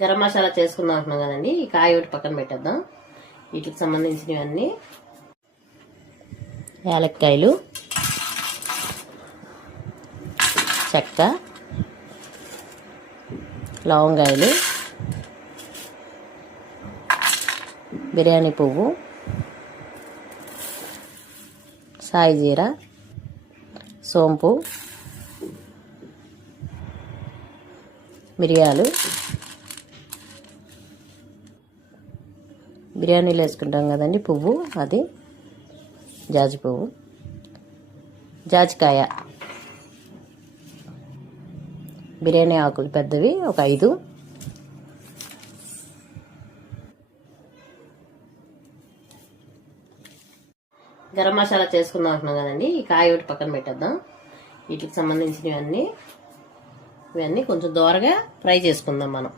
గరం మసాలా చేసుకుందాం అంటున్నాం కదండి. ఈ కాయ ఒకటి పక్కన పెట్టేద్దాం. వీటికి సంబంధించినవన్నీ యాలక్కాయలు, చెక్క, లవంగాయలు, బిర్యానీ పువ్వు, సాయి జీరా, సోంపు, మిరియాలు, బిర్యానీలో వేసుకుంటాం కదండి పువ్వు, అది జాజి పువ్వు, జాజికాయ, బిర్యానీ ఆకులు పెద్దవి ఒక 5, గరం మసాలా చేసుకుందాం అంటున్నాం కదండి. ఈ కాయ ఒకటి పక్కన పెట్టేద్దాం. వీటికి సంబంధించినవన్నీ ఇవన్నీ కొంచెం దోరగా ఫ్రై చేసుకుందాం మనం.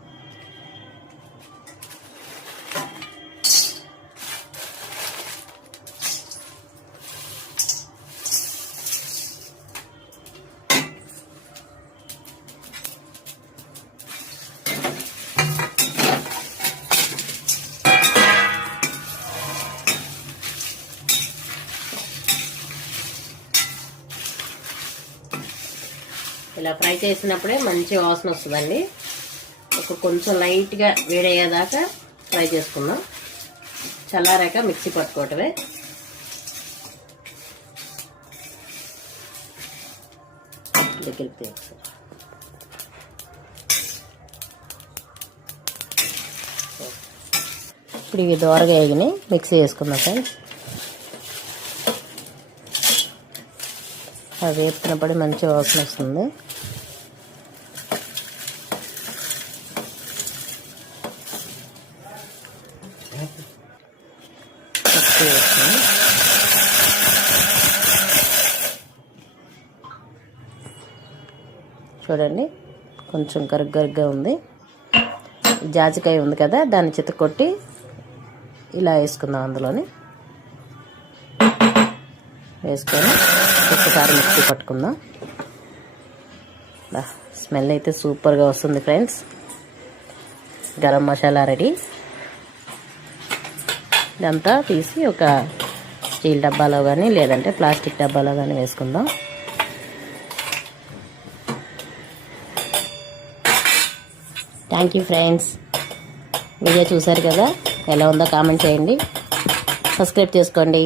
ఇలా ఫ్రై చేసినప్పుడే మంచి వాసన వస్తుందండి. కొంచెం లైట్గా వేడయ్యేదాకా ఫ్రై చేసుకుందాం. చల్లారాక మిక్సీ పట్టుకోవటమే. ఇప్పుడు ఇవి దోరగా వేగినాయి, మిక్సీ వేసుకుందాం ఫ్రెండ్స్. అవి వేపుతున్నప్పుడు మంచి వాసన వస్తుంది. చూడండి కొంచెం గరుగ్గా ఉంది. జాజికాయ ఉంది కదా, దాన్ని చితకొట్టి ఇలా వేసుకుందాం. అందులోని వేసుకొని ఒక్కసారి మిక్సీ పట్టుకుందాం. స్మెల్ అయితే సూపర్గా వస్తుంది ఫ్రెండ్స్. గరం మసాలా రెడీ. ఇదంతా తీసి ఒక స్టీల్ డబ్బాలో కానీ లేదంటే ప్లాస్టిక్ డబ్బాలో కానీ వేసుకుందాం. Thank you friends. వీడియో చూసారు కదా, ఎలా ఉందో కామెంట్ చేయండి, సబ్స్క్రైబ్ చేసుకోండి.